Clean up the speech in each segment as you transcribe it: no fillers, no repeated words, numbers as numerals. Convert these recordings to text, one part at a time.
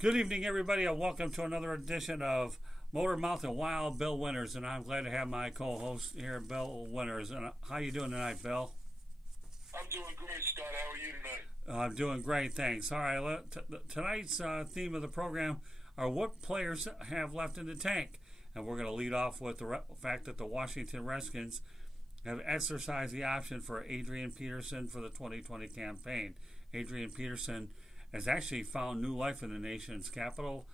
Good evening, everybody, and welcome to another edition of Motor Mouth and Wild, Bill Winters, and I'm glad to have my co-host here, Bill Winters. And how you doing tonight, Bill? I'm doing great, Scott. How are you tonight? I'm doing great, thanks. All right, tonight's theme of the program are what players have left in the tank, and we're going to lead off with the fact that the Washington Redskins have exercised the option for Adrian Peterson for the 2020 campaign. Adrian Peterson has actually found new life in the nation's capital.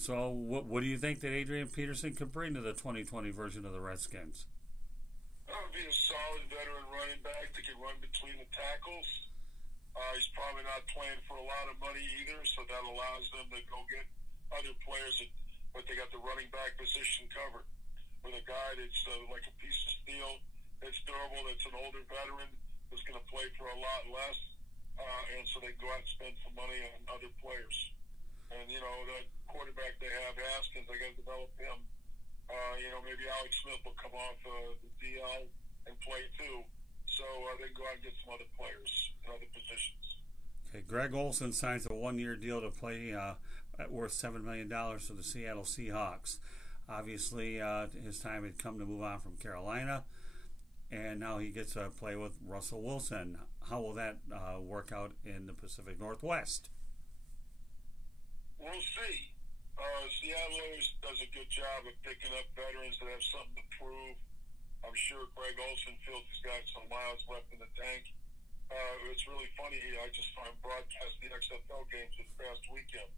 So what do you think that Adrian Peterson could bring to the 2020 version of the Redskins? Be a solid veteran running back that can run between the tackles. He's probably not playing for a lot of money either, so that allows them to go get other players, but they got the running back position covered with a guy that's like a piece of steel, that's durable, that's an older veteran, that's going to play for a lot less, and so they go out and spend some money on other players. And, you know, the quarterback they have, Haskins, they got to develop him. Maybe Alex Smith will come off the DL and play too. So they can go out and get some other players in other positions. Okay, Greg Olsen signs a one-year deal to play worth $7 million for the Seattle Seahawks. Obviously, his time had come to move on from Carolina, and now he gets to play with Russell Wilson. How will that work out in the Pacific Northwest? We'll see. Seattle always does a good job of picking up veterans that have something to prove. I'm sure Greg Olsen feels he's got some miles left in the tank. It's really funny. I just broadcast the XFL games this past weekend,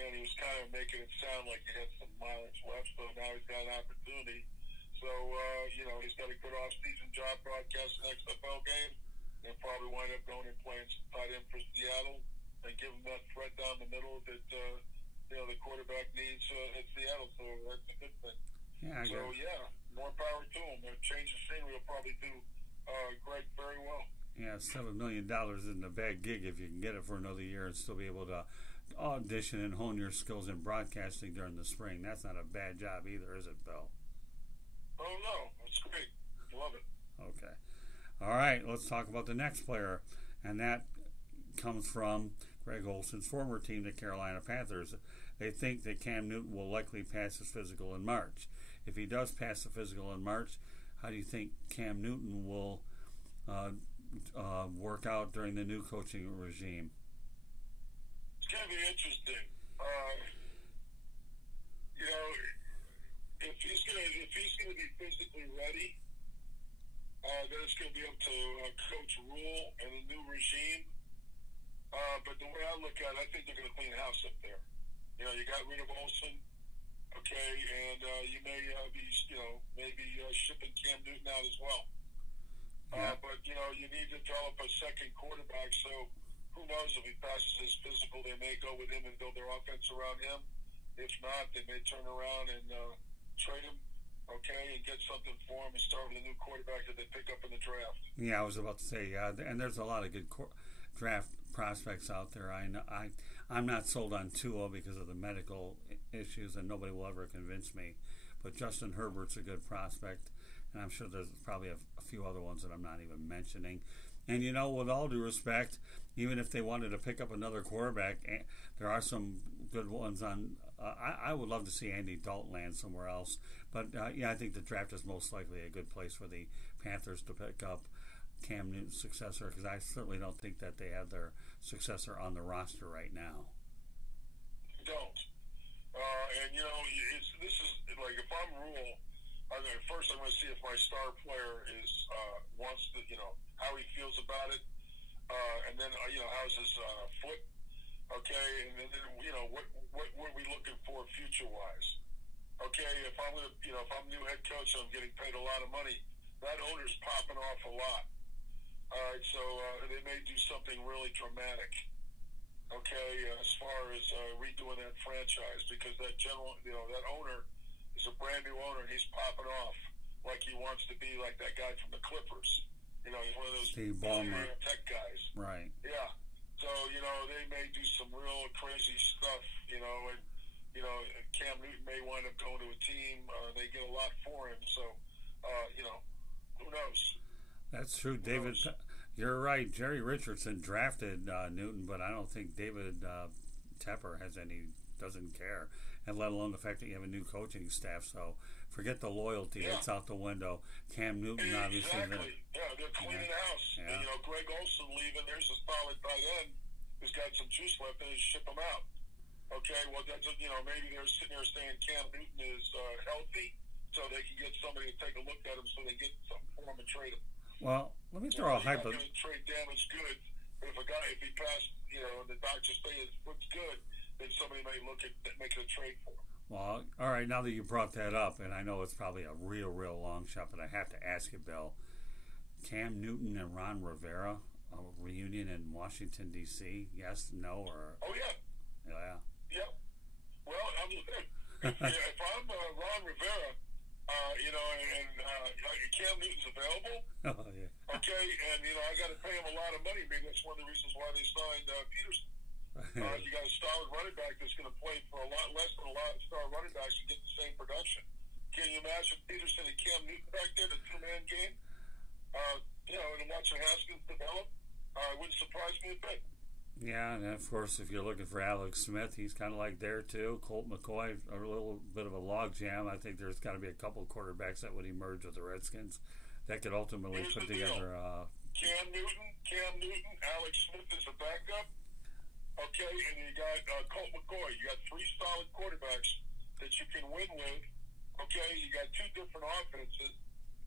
and he was kind of making it sound like he had some mileage left, so now he's got an opportunity. So, he's got a good off-season job broadcasting XFL games, and probably wind up going and playing some tight end for Seattle and give him that threat down the middle that the quarterback needs at Seattle. So that's a good thing. More power to him. A change of scenery will probably do Greg very well. Yeah, $7 million isn't a bad gig if you can get it for another year and still be able to audition and hone your skills in broadcasting during the spring. That's not a bad job either, is it, Bill? Oh, no. It's great. Love it. Okay. All right, let's talk about the next player, and that comes from Greg Olsen's former team, the Carolina Panthers. They think that Cam Newton will likely pass his physical in March. If he does pass the physical in March, how do you think Cam Newton will work out during the new coaching regime? It's going to be interesting. If he's going to be physically ready, then it's going to be up to Coach Rule and the new regime. But the way I look at it, I think they're going to clean house up there. You got rid of Olsen, okay, and you may be, maybe shipping Cam Newton out as well. But, you need to develop a second quarterback, so who knows if he passes his physical, they may go with him and build their offense around him. If not, they may turn around and trade him, okay, and get something for him and start with a new quarterback that they pick up in the draft. Yeah, I was about to say, and there's a lot of good draft prospects out there. I'm not sold on Tua because of the medical issues, and nobody will ever convince me. But Justin Herbert's a good prospect, and I'm sure there's probably a few other ones that I'm not even mentioning. And, with all due respect, even if they wanted to pick up another quarterback, there are some good ones on. I would love to see Andy Dalton land somewhere else. But, I think the draft is most likely a good place for the Panthers to pick up Cam Newton's successor, because I certainly don't think that they have their successor on the roster right now. Don't. This is like, if I'm Rule, first I'm going to see if my star player wants to, how he feels about it, and then how's his foot, okay, and then what are we looking for future wise? Okay, if I'm new head coach and I'm getting paid a lot of money, that owner's popping off a lot. All right, so they may do something really dramatic, okay, as far as redoing that franchise, because that that owner is a brand new owner, and he's popping off like he wants to be like that guy from the Clippers. He's one of those Steve Ballmer tech guys. Right. Yeah. So, they may do some real crazy stuff, and, Cam Newton may wind up going to a team. They get a lot for him, so, who knows? That's true, David. You're right. Jerry Richardson drafted Newton, but I don't think David Tepper doesn't care, and let alone the fact that you have a new coaching staff. So forget the loyalty; it's out the window. Cam Newton, obviously, they're cleaning house. Yeah. And, Greg Olson leaving. There's a solid tight end who's got some juice left, and they ship him out. Okay, well, that's maybe they're sitting there saying Cam Newton is healthy, so they can get somebody to take a look at him, so they get something for him and trade him. Well, let me throw a hypothetical. Trade damage good, but if he passed, and the doctors say it looks good, then somebody may look at making a trade for him. Well, all right. Now that you brought that up, and I know it's probably a real long shot, but I have to ask you, Bill. Cam Newton and Ron Rivera, a reunion in Washington D.C. Yes, no, or oh yeah. Yeah. Well, if I'm Ron Rivera, and Cam Newton's available, okay, and I got to pay him a lot of money. Maybe that's one of the reasons why they signed Peterson. You got a solid running back that's going to play for a lot less than a lot of star running backs and get the same production. Can you imagine Peterson and Cam Newton back there, the two-man game? And watching Haskins develop, wouldn't surprise me a bit. Yeah, and of course, if you're looking for Alex Smith, he's kind of like there too. Colt McCoy, a little bit of a logjam. I think there's got to be a couple of quarterbacks that would emerge with the Redskins that could ultimately put together. Cam Newton, Alex Smith is a backup. Okay, and you got Colt McCoy. You got three solid quarterbacks that you can win with. Okay, you got two different offenses.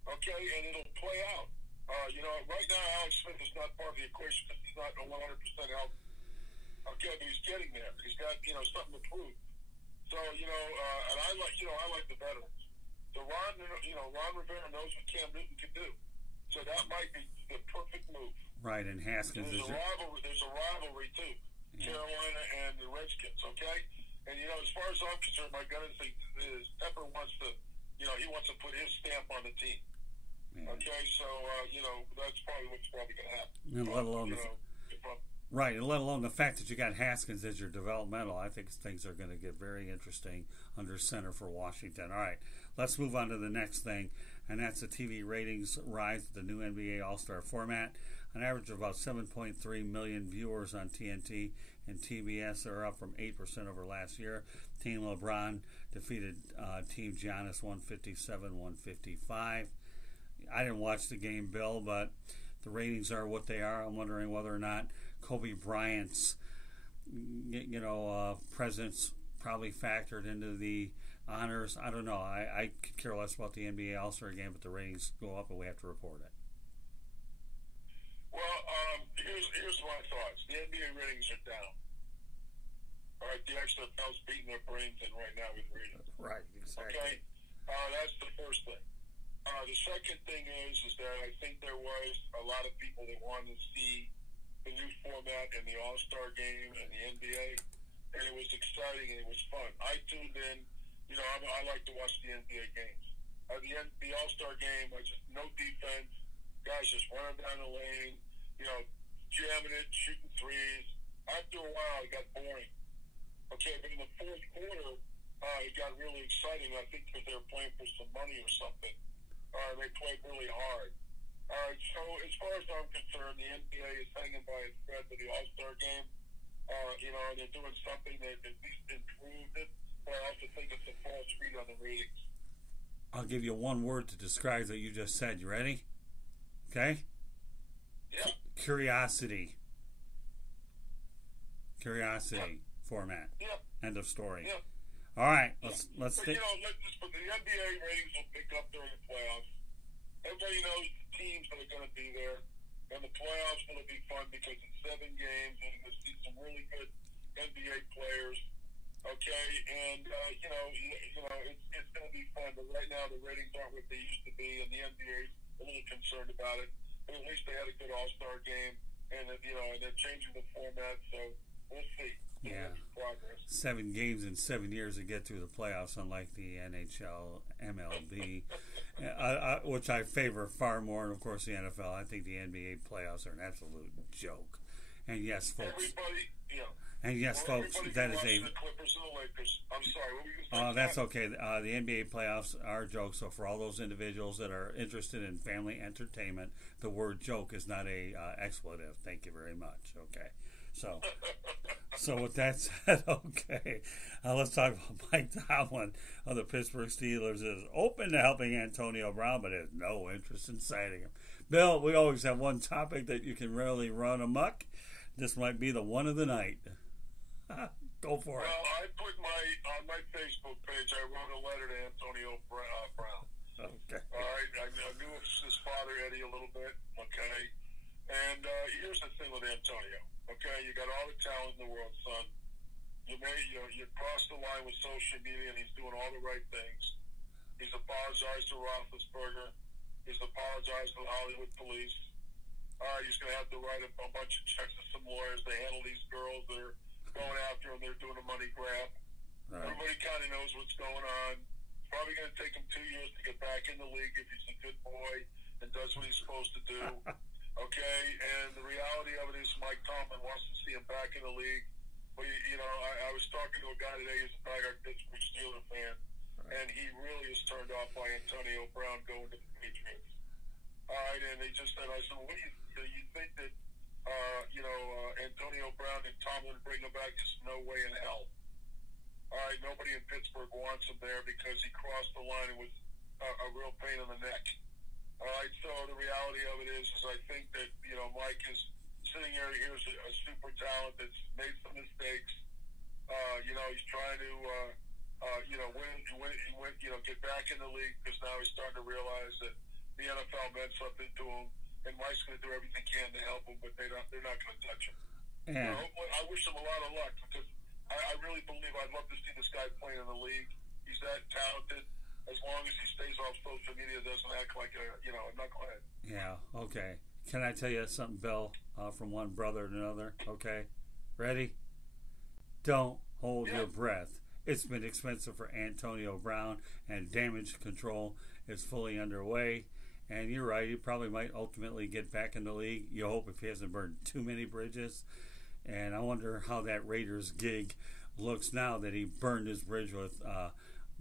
Okay, and it'll play out. Right now Alex Smith is not part of the equation because he's not 100% healthy. Okay, but he's getting there. He's got something to prove. So and I like the veterans. So Ron Rivera knows what Cam Newton can do. So that might be the perfect move. Right, and Haskins There's a rivalry too. Yeah. Carolina and the Redskins. Okay, and as far as I'm concerned, my gut instinct is Tepper wants to, he wants to put his stamp on the team. Yeah. Okay, so that's what's probably going to happen. And let alone right, and let alone the fact that you got Haskins as your developmental, I think things are going to get very interesting under center for Washington. All right, let's move on to the next thing, and that's the TV ratings rise to the new NBA All-Star format. An average of about 7.3 million viewers on TNT and TBS are up from 8% over last year. Team LeBron defeated Team Giannis 157-155. I didn't watch the game, Bill, but the ratings are what they are. I'm wondering whether or not Kobe Bryant's presence probably factored into the honors. I don't know. I could care less about the NBA All-Star game, but the ratings go up and we have to report it. Well, here's my thoughts. The NBA ratings are down. All right, the XFL's beating their brains in right now with ratings. Right, exactly. Okay, that's the first thing. The second thing is that I think there was a lot of people that wanted to see the new format in the All-Star game and the NBA, and it was exciting and it was fun. I tuned in. I like to watch the NBA games. The All-Star game, no defense, guys just running down the lane, jamming it, shooting threes. After a while, it got boring. Okay, but in the fourth quarter, it got really exciting. I think because they were playing for some money or something. They played really hard. So as far as I'm concerned, the NBA is hanging by a thread to the All-Star game. They're doing something that at least improved it, but I also think it's a false read on the ratings. I'll give you one word to describe what you just said. You ready? Okay? Yeah. Curiosity. Yeah. Format. Yeah. End of story. Yeah. All right, let's but the NBA ratings will pick up during the playoffs. Everybody knows the teams that are going to be there, and the playoffs will be fun because it's 7 games, and you're going to see some really good NBA players. Okay, and it's going to be fun. But right now, the ratings aren't what they used to be, and the NBA is a little concerned about it. But at least they had a good All-Star game, and they're changing the format, so we'll see. Yeah, 7 games in 7 years to get through the playoffs, unlike the NHL, MLB, which I favor far more, and of course the NFL. I think the NBA playoffs are an absolute joke. And yes, folks. Folks, that is a. The Clippers and the Lakers. I'm sorry. What were you saying? That's okay. The NBA playoffs are a joke. So for all those individuals that are interested in family entertainment, the word "joke" is not a expletive. Thank you very much. Okay. So with that said, okay, let's talk about Mike Tomlin of the Pittsburgh Steelers is open to helping Antonio Brown, but has no interest in signing him. Bill, we always have one topic that you can really run amok. This might be the one of the night. Go for it. Well, I put on my Facebook page, I wrote a letter to Antonio Brown. Okay. All right, I knew his father Eddie a little bit. Okay, and here's the thing with Antonio. Okay, you got all the talent in the world, son. You crossed the line with social media, and he's doing all the right things. He's apologized to Roethlisberger. He's apologized to the Hollywood police. He's going to have to write a bunch of checks to some lawyers. They handle these girls that are going after him. They're doing a money grab. Right. Everybody kind of knows what's going on. It's probably going to take him 2 years to get back in the league if he's a good boy and does what he's supposed to do. Okay, and the reality of it is Mike Tomlin wants to see him back in the league. But, I was talking to a guy today who's a diehard Pittsburgh Steelers fan, and he really is turned off by Antonio Brown going to the Patriots. All right, and they just said, I said, what do you think that, Antonio Brown and Tomlin bring him back? There's no way in hell. All right, nobody in Pittsburgh wants him there because he crossed the line and was a real pain in the neck. All right, so the reality of it is I think that, Mike is sitting here, here's a super talent that's made some mistakes. He's trying to, win, get back in the league because now he's starting to realize that the NFL meant something to him, and Mike's going to do everything he can to help him, but they're not going to touch him. Yeah. I wish him a lot of luck because I really believe I'd love to see this guy playing in the league. He's that talented. As long as he stays off social media, doesn't act like a knucklehead. Yeah. Okay. Can I tell you something, Bill? From one brother to another. Okay. Ready? Don't hold your breath. It's been expensive for Antonio Brown, and damage control is fully underway. And you're right. He probably might ultimately get back in the league. You hope if he hasn't burned too many bridges. And I wonder how that Raiders gig looks now that he burned his bridge with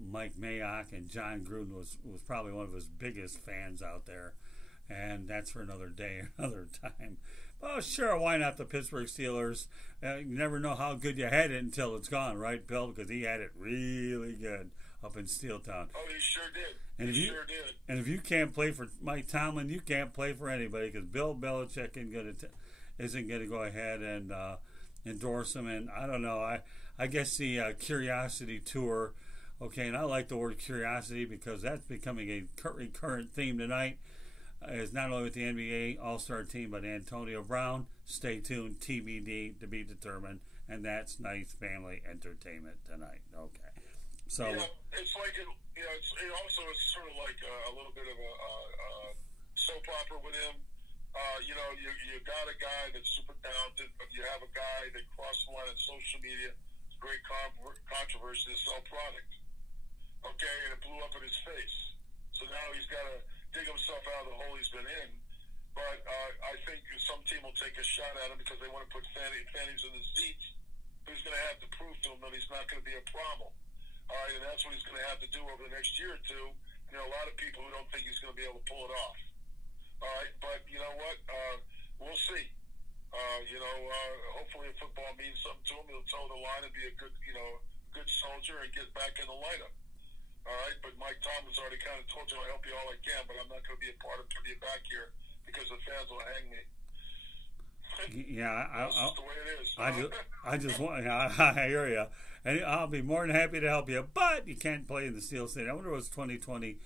Mike Mayock, and John Gruden was probably one of his biggest fans out there. And that's for another day, another time. Oh, sure, why not the Pittsburgh Steelers? You never know how good you had it until it's gone, right, Bill? Because he had it really good up in Steeltown. Oh, he sure did. And sure did. And if you can't play for Mike Tomlin, you can't play for anybody because Bill Belichick isn't going to go ahead and endorse him. And I don't know. I guess the Curiosity Tour, okay, and I like the word curiosity because that's becoming a current theme tonight. Is not only with the NBA All-Star team, but Antonio Brown. Stay tuned, TBD to be determined, and that's nice family entertainment tonight. Okay, so it's like it also is sort of like a little bit of a soap opera with him. You got a guy that's super talented, but you have a guy that crossed the line on social media. It's great controversy to sell product. Okay, and it blew up in his face. So now he's got to dig himself out of the hole he's been in. But I think some team will take a shot at him because they want to put fannies in the seats. But he's going to have to prove to them that he's not going to be a problem. All right, and that's what he's going to have to do over the next year or two. A lot of people who don't think he's going to be able to pull it off. All right, but you know what? We'll see. Hopefully if football means something to him, he'll toe the line and be a good soldier and get back in the lineup. All right, but Mike Tomlin's already kind of told you I'll help you all I can, but I'm not going to be a part of putting you back here because the fans will hang me. Yeah, that's just the way it is. I just want. I hear you, and I'll be more than happy to help you. But you can't play in the Steel City. I wonder what 2020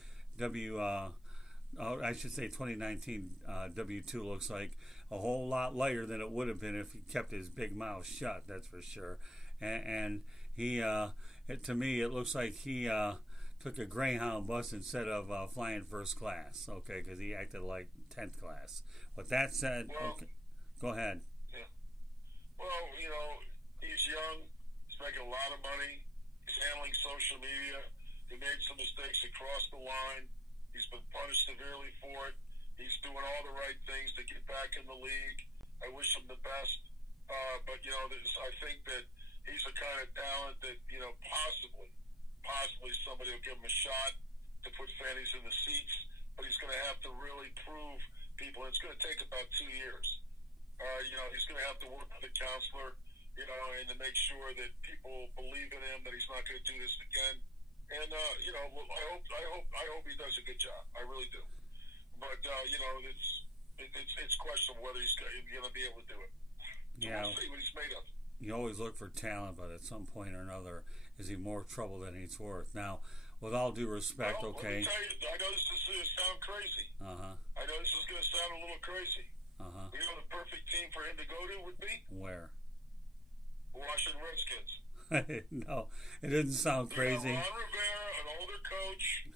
I should say 2019 W2 looks like. A whole lot lighter than it would have been if he kept his big mouth shut. That's for sure. And he, to me, it looks like he took a Greyhound bus instead of flying first class. Okay, because he acted like 10th class. With that said, okay, go ahead. Yeah. Well, he's young. He's making a lot of money. He's handling social media. He made some mistakes across the line. He's been punished severely for it. He's doing all the right things to get back in the league. I wish him the best. But, I think that he's the kind of talent that, possibly somebody will give him a shot to put fannies in the seats. But he's going to have to really prove people. It's going to take about 2 years. He's going to have to work with a counselor. and to make sure that people believe in him, that he's not going to do this again. And I hope he does a good job. I really do. But it's questionable whether he's going to be able to do it. So we'll see what he's made of. You always look for talent, but at some point or another, is he more trouble than he's worth? Now, with all due respect, well, okay. Let me tell you, I know this is going to sound crazy. I know this is going to sound a little crazy. You know the perfect team for him to go to would be? Where? Washington Redskins. No, it didn't sound crazy. You got Ron Rivera, an older coach.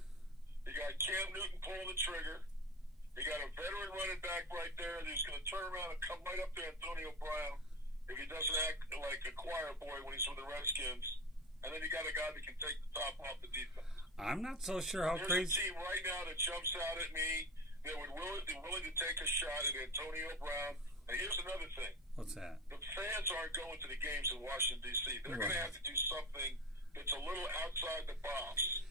You got Cam Newton pulling the trigger. You got a veteran running back right there who's going to turn around and come right up to Antonio Brown if he doesn't act like a choir boy when he's with the Redskins. And then you got a guy that can take the top off the defense. I'm not so sure how There's crazy. There's a team right now that jumps out at me that would be willing to take a shot at Antonio Brown. And here's another thing. What's that? The fans aren't going to the games in Washington, D.C. They're going to have to do something that's a little outside the box.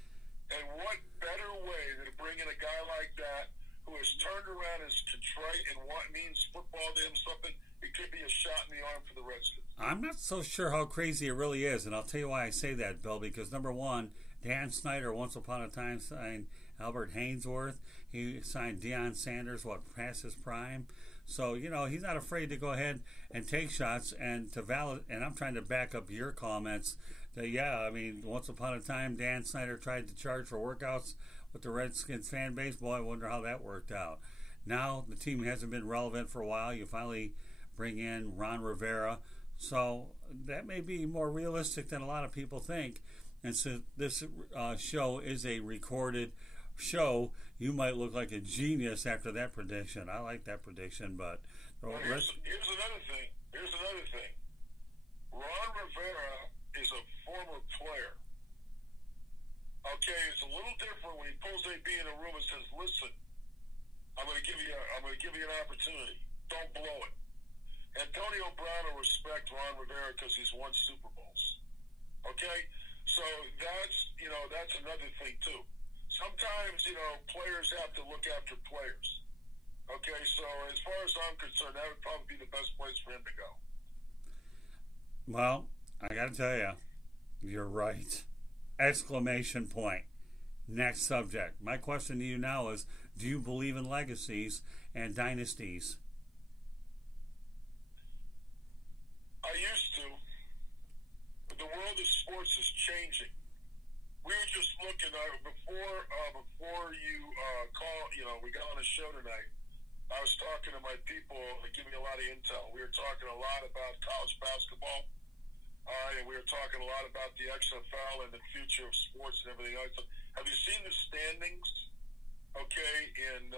And what better way than to bring in a guy like that who has turned around, is contrite, and what means football to him something? It could be a shot in the arm for the Redskins. I'm not so sure how crazy it really is, and I'll tell you why I say that, Bill, because number one, Dan Snyder once upon a time signed Albert Hainsworth. He signed Deion Sanders, past his prime. So, he's not afraid to go ahead and take shots and to validate. And I'm trying to back up your comments that, once upon a time, Dan Snyder tried to charge for workouts with the Redskins fan base. Boy, I wonder how that worked out. Now, the team hasn't been relevant for a while. You finally bring in Ron Rivera. So that may be more realistic than a lot of people think. And so this show is a recorded show. You might look like a genius after that prediction. I like that prediction, but here's another thing. Ron Rivera is a former player. Okay, it's a little different when he pulls AB in a room and says, "Listen, I'm going to give you an opportunity. Don't blow it." Antonio Brown will respect Ron Rivera because he's won Super Bowls. Okay, so that's another thing too. Sometimes players have to look after players. Okay, so as far as I'm concerned, that would probably be the best place for him to go. Well, I got to tell you, you're right. Exclamation point. Next subject. My question to you now is, do you believe in legacies and dynasties? I used to, but the world of sports is changing. We were just looking before you we got on a show tonight. I was talking to my people, they give me a lot of intel. We were talking a lot about college basketball, and we were talking a lot about the XFL and the future of sports and everything else. Have you seen the standings? Okay, in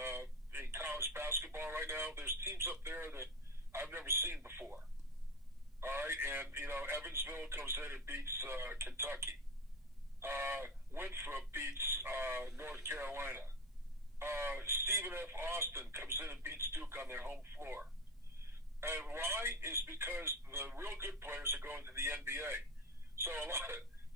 college basketball right now, there's teams up there that I've never seen before. All right, and Evansville comes in and beats Kentucky. Winthrop beats North Carolina. Stephen F. Austin comes in and beats Duke on their home floor. And why? Is because the real good players are going to the NBA. So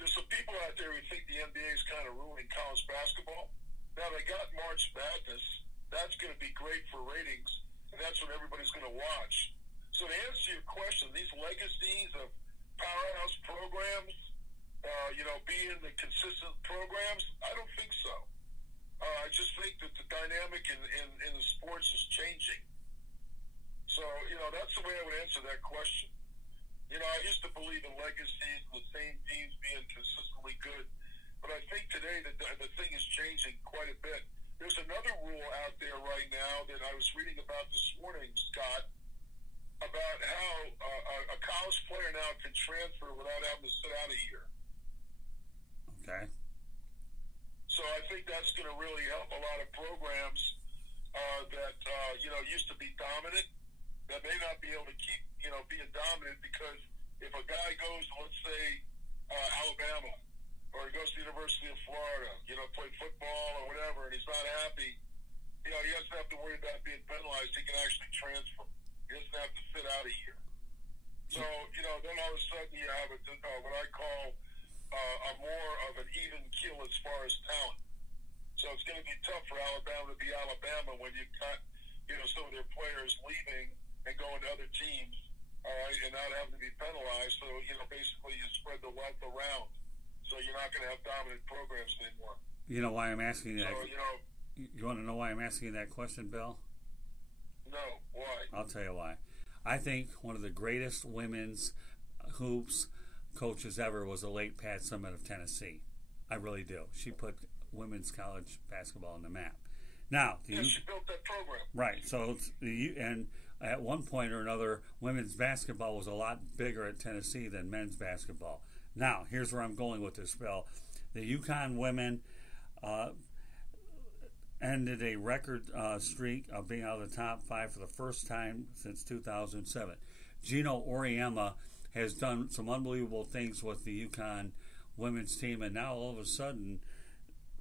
there's some people out there who think the NBA is kind of ruining college basketball. Now they got March Madness. That's going to be great for ratings, and that's what everybody's going to watch. So to answer your question, these legacies of powerhouse programs, being the consistent programs, I don't think so. I just think that the dynamic in the sports is changing. So, that's the way I would answer that question. I used to believe in legacies, the same teams being consistently good. But I think today that the thing is changing quite a bit. There's another rule out there right now that I was reading about this morning, Scott, about how a college player now can transfer without having to sit out a year. Okay. So I think that's going to really help a lot of programs that used to be dominant, that may not be able to keep being dominant, because if a guy goes to, let's say, Alabama, or he goes to the University of Florida, play football or whatever, and he's not happy, he doesn't have to worry about being penalized. He can actually transfer. He doesn't have to sit out a year. So, then all of a sudden you have what I call a more of an even keel as far as talent. So it's going to be tough for Alabama to be Alabama when you've got, some of their players leaving and going to other teams, all right, and not having to be penalized. So, basically you spread the wealth around. So you're not going to have dominant programs anymore. You know why I'm asking that? So, you want to know why I'm asking that question, Bill? no, why? I'll tell you why. I think one of the greatest women's hoops coaches ever was the late Pat Summitt of Tennessee. I really do. She put women's college basketball on the map. Now, she built that program. Right. So, and at one point or another, women's basketball was a lot bigger at Tennessee than men's basketball. Now, here's where I'm going with this, Bill. The UConn women ended a record streak of being out of the top 5 for the first time since 2007. Gino Auriemma has done some unbelievable things with the UConn women's team, and now all of a sudden,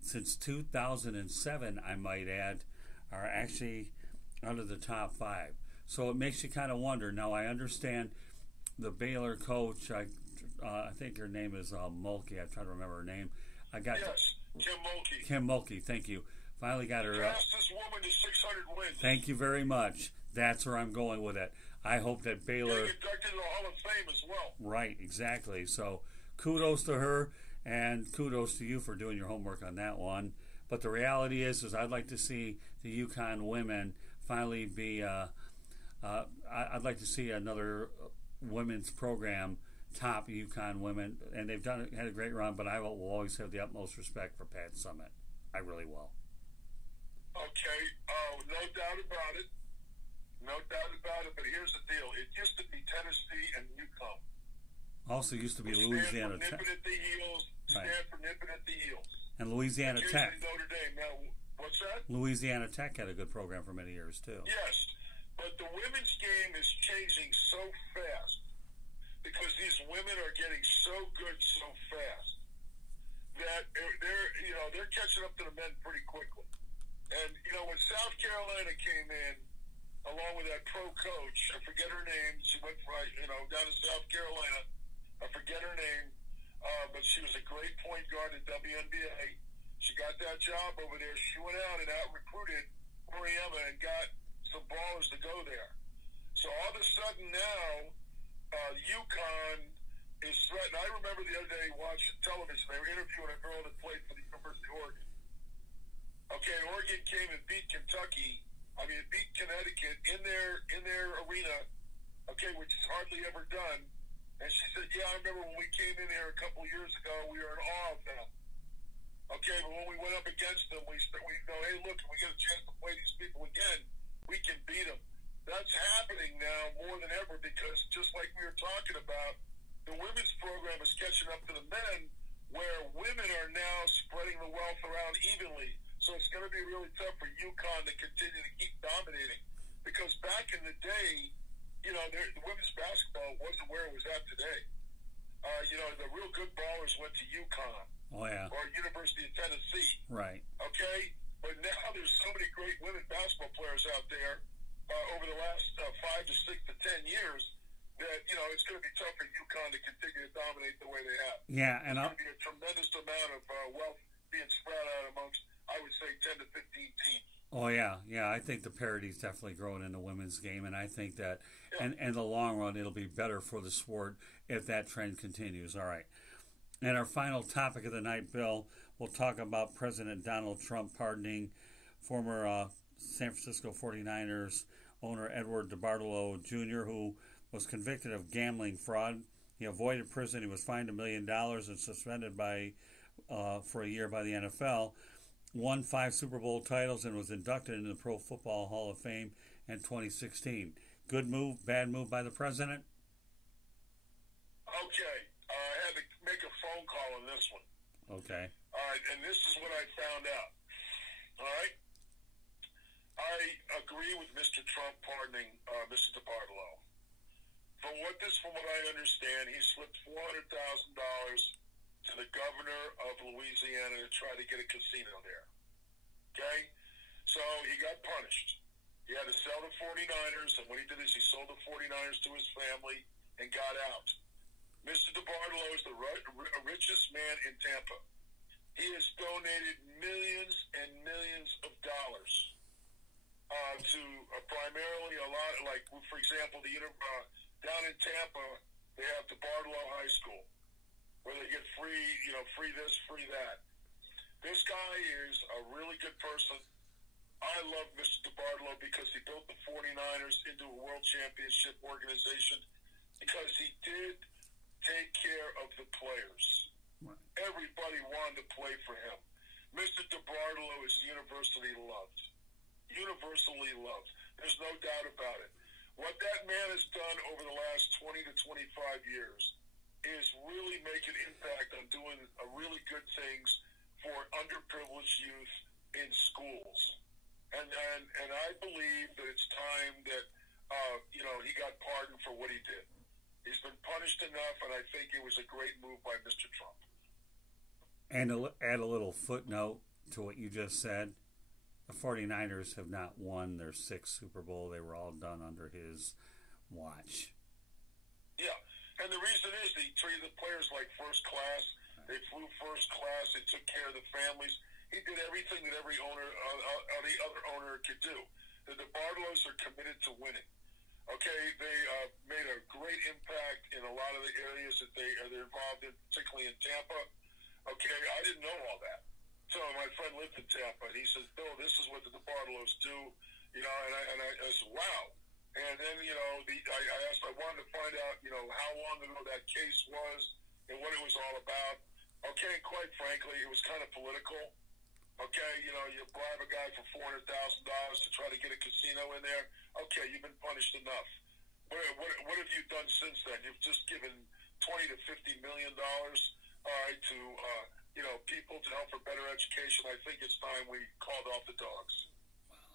since 2007, I might add, are actually under the top 5. So it makes you kind of wonder. Now, I understand the Baylor coach, I think her name is Mulkey. I try to remember her name. Yes, Kim Mulkey. Kim Mulkey, thank you. Finally got her. Fastest woman to 600 wins. Thank you very much. That's where I'm going with it. I hope that Baylor. Getting inducted to the Hall of Fame as well. Right, exactly. So kudos to her, and kudos to you for doing your homework on that one. But the reality is I'd like to see the UConn women finally be. I'd like to see another women's program top UConn women, and they've had a great run. But I will always have the utmost respect for Pat Summitt. I really will. Okay, no doubt about it. No doubt about it. But here's the deal: it used to be Tennessee and UConn. Also used to be Louisiana Tech. Nipping at the heels. Stanford nipping at the heels. And Louisiana Tech. Notre Dame. Now, what's that? Louisiana Tech had a good program for many years too. Yes, but the women's game is changing so fast because these women are getting so good so fast that they're catching up to the men pretty quickly. And when South Carolina came in, along with that pro coach, I forget her name. She went down to South Carolina. I forget her name, but she was a great point guard in WNBA. She got that job over there. She went out and out-recruited Auriemma and got some ballers to go there. So all of a sudden now, UConn is threatened. I remember the other day watching television. They were interviewing a girl that played for the University of Oregon. Okay, Oregon came and beat beat Connecticut in their arena, okay, which is hardly ever done. And she said, yeah, I remember when we came in here a couple of years ago, we were in awe of them. Okay, but when we went up against them, we go, hey, look, if we get a chance to play these people again, we can beat them. That's happening now more than ever because just like we were talking about, the women's program is catching up to the men where women are now spreading the wealth around evenly. So it's going to be really tough for UConn to continue to keep dominating. Because back in the day, the women's basketball wasn't where it was at today. The real good ballers went to UConn. Oh, yeah. Or University of Tennessee. Right. Okay? But now there's so many great women basketball players out there over the last 5 to 6 to 10 years that, it's going to be tough for UConn to continue to dominate the way they have. Yeah, and there's going to be a tremendous amount of wealth being spread out amongst, I would say, 10 to 15 teams. Oh, yeah. I think the parity's definitely growing in the women's game, and I think that in the long run it'll be better for the sport if that trend continues. All right. And our final topic of the night, Bill, we'll talk about President Donald Trump pardoning former San Francisco 49ers owner Edward DeBartolo Jr., who was convicted of gambling fraud. He avoided prison. He was fined $1 million and suspended for a year by the NFL. Won 5 Super Bowl titles and was inducted into the Pro Football Hall of Fame in 2016. Good move, bad move by the president? Okay. I had to make a phone call on this one. Okay. All right, and this is what I found out. All right? I agree with Mr. Trump pardoning Mr. DeBartolo. From what I understand, he slipped $400,000 to the governor of Louisiana to try to get a casino there. Okay? So he got punished. He had to sell the 49ers, and what he did is he sold the 49ers to his family and got out. Mr. DeBartolo is the richest man in Tampa. He has donated millions and millions of dollars to primarily a lot, like, for example, the Down in Tampa, they have DeBartolo High School, where they get free, free this, free that. This guy is a really good person. I love Mr. DeBartolo because he built the 49ers into a world championship organization because he did take care of the players. Right. Everybody wanted to play for him. Mr. DeBartolo is universally loved. Universally loved. There's no doubt about it. What that man has done over the last 20 to 25 years is really make an impact on doing really good things for underprivileged youth in schools. And I believe that it's time that, he got pardoned for what he did. He's been punished enough, and I think it was a great move by Mr. Trump. And add a little footnote to what you just said. The 49ers have not won their 6th Super Bowl. They were all done under his watch. Yeah, and the reason is he treated the players like first class. They flew first class. They took care of the families. He did everything that every owner, any other owner could do. The DeBartolos are committed to winning. Okay, they made a great impact in a lot of the areas that they're involved in, particularly in Tampa. Okay, I didn't know all that. So my friend lived in Tampa, and he says, "Bill, this is what the DeBartolos do." And I said, "Wow." And then, I asked, I wanted to find out, how long ago that case was and what it was all about. Okay, quite frankly, it was kind of political. Okay, you bribe a guy for $400,000 to try to get a casino in there. Okay, you've been punished enough. What have you done since then? You've just given $20 to $50 million, all right, to people to help for better education. I think it's time we called off the dogs.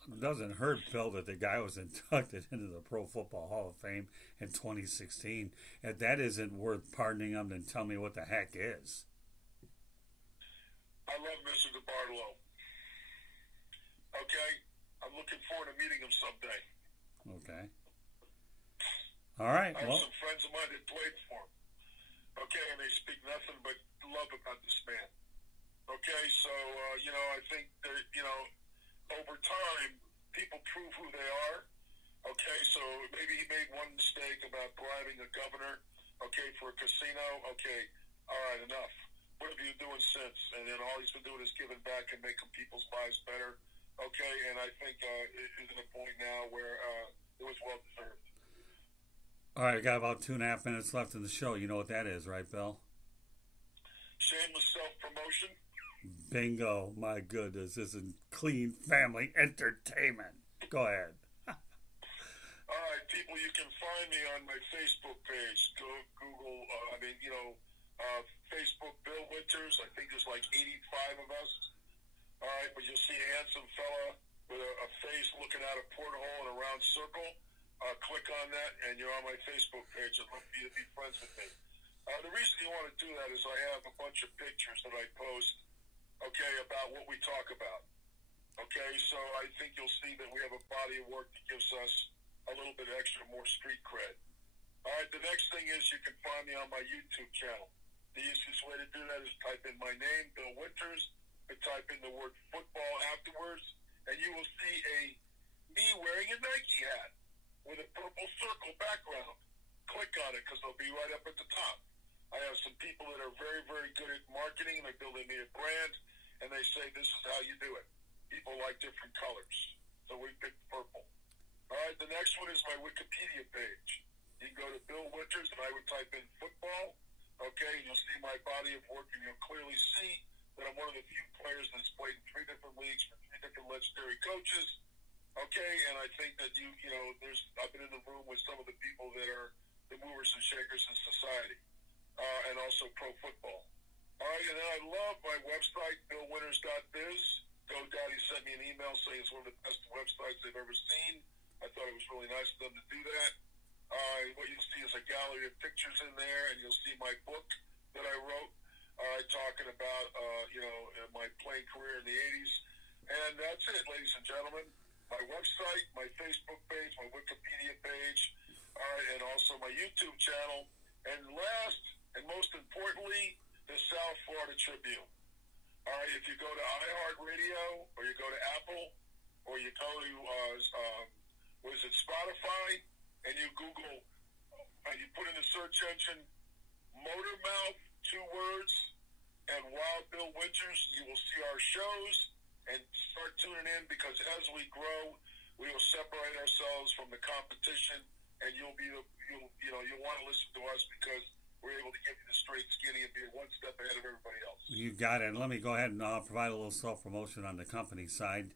It doesn't hurt, Phil, that the guy was inducted into the Pro Football Hall of Fame in 2016. If that isn't worth pardoning him, then tell me what the heck is. I love Mr. DeBartolo. Okay? I'm looking forward to meeting him someday. Okay. All right. I have some friends of mine that played for him. Okay, and they speak nothing but love about this man. Okay, so, I think that, over time, people prove who they are. Okay, so maybe he made one mistake about bribing a governor, okay, for a casino. Okay, all right, enough. What have you been doing since? And then all he's been doing is giving back and making people's lives better. Okay, and I think it is at a point now where it was well deserved. All right, I got about 2.5 minutes left in the show. You know what that is, right, Bill? Shameless self-promotion. Bingo. My goodness, this is clean family entertainment. Go ahead. All right, people, you can find me on my Facebook page. Go Google, Facebook Bill Winters. I think there's like 85 of us. All right, but you'll see a handsome fella with a face looking out a porthole in a round circle. Click on that, and you're on my Facebook page. I'd love for you to be friends with me. The reason you want to do that is I have a bunch of pictures that I post, okay, about what we talk about. Okay, so I think you'll see that we have a body of work that gives us a little bit extra, more street cred. All right, the next thing is you can find me on my YouTube channel. The easiest way to do that is type in my name, Bill Winters, and type in the word football afterwards, and you will see me wearing a Nike hat with a purple circle background. Click on it because they'll be right up at the top. I have some people that are very, very good at marketing, and they're building me a brand, and they say this is how you do it. People like different colors, so we picked purple. All right, the next one is my Wikipedia page. You can go to Bill Winters, and I would type in football. Okay, you'll see my body of work, and you'll clearly see that I'm one of the few players that's played in 3 different leagues for 3 different legendary coaches. Okay, and I think that I've been in the room with some of the people that are the movers and shakers in society, and also pro football. All right, and then I love my website, BillWinters.biz. GoDaddy sent me an email saying it's one of the best websites they've ever seen. I thought it was really nice of them to do that. What you'll see is a gallery of pictures in there, and you'll see my book that I wrote, talking about, my playing career in the 80s. And that's it, ladies and gentlemen. My website, my Facebook page, my Wikipedia page, and also my YouTube channel. And last and most importantly, the South Florida Tribune. All right, if you go to iHeartRadio, or you go to Apple, or you go to, Spotify, and you Google You put in the search engine Motormouth, 2 words, and Wild Bill Winters. You will see our shows and start tuning in, because as we grow, we will separate ourselves from the competition, and you'll want to listen to us because we're able to give you the straight skinny and be one step ahead of everybody else. You got it. Let me go ahead and provide a little self-promotion on the company side.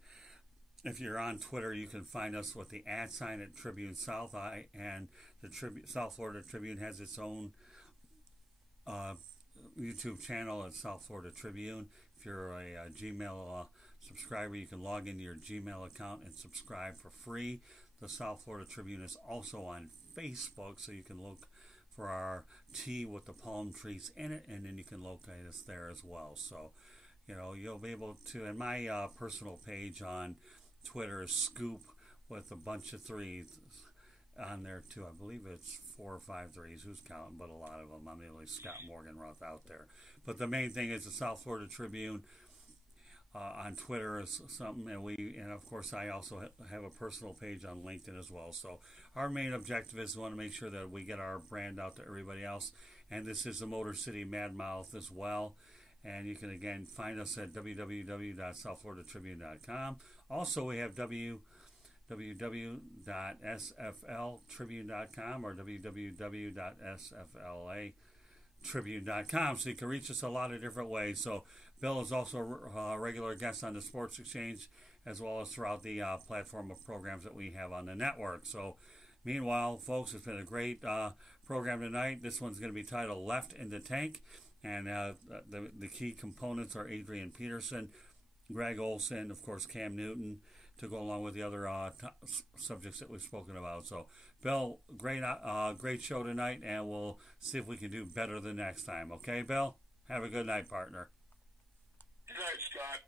If you're on Twitter, you can find us with the @ at Tribune South. And the South Florida Tribune has its own YouTube channel at South Florida Tribune. If you're a Gmail subscriber, you can log into your Gmail account and subscribe for free. The South Florida Tribune is also on Facebook, so you can look for our tea with the palm trees in it, and then you can locate us there as well. So, you'll be able to, and my personal page on Twitter is Scoop with a bunch of threes on there too. I believe it's 4 or 5 threes. Who's counting? But a lot of them. I'm nearly Scott Morganroth out there. But the main thing is the South Florida Tribune on Twitter is something, and of course I also have a personal page on LinkedIn as well. So our main objective is we want to make sure that we get our brand out to everybody else. And this is the Motor City Mad Mouth as well. And you can again find us at www.southfloridatribune.com. Also, we have www.sfltribune.com or www.sflatribune.com. So you can reach us a lot of different ways. So Bill is also a regular guest on the Sports Exchange, as well as throughout the platform of programs that we have on the network. So meanwhile, folks, it's been a great program tonight. This one's going to be titled Left in the Tank. And the key components are Adrian Peterson, Greg Olson, of course, Cam Newton, to go along with the other subjects that we've spoken about. So, Bill, great show tonight, and we'll see if we can do better the next time. Okay, Bill? Have a good night, partner. Good night, Scott.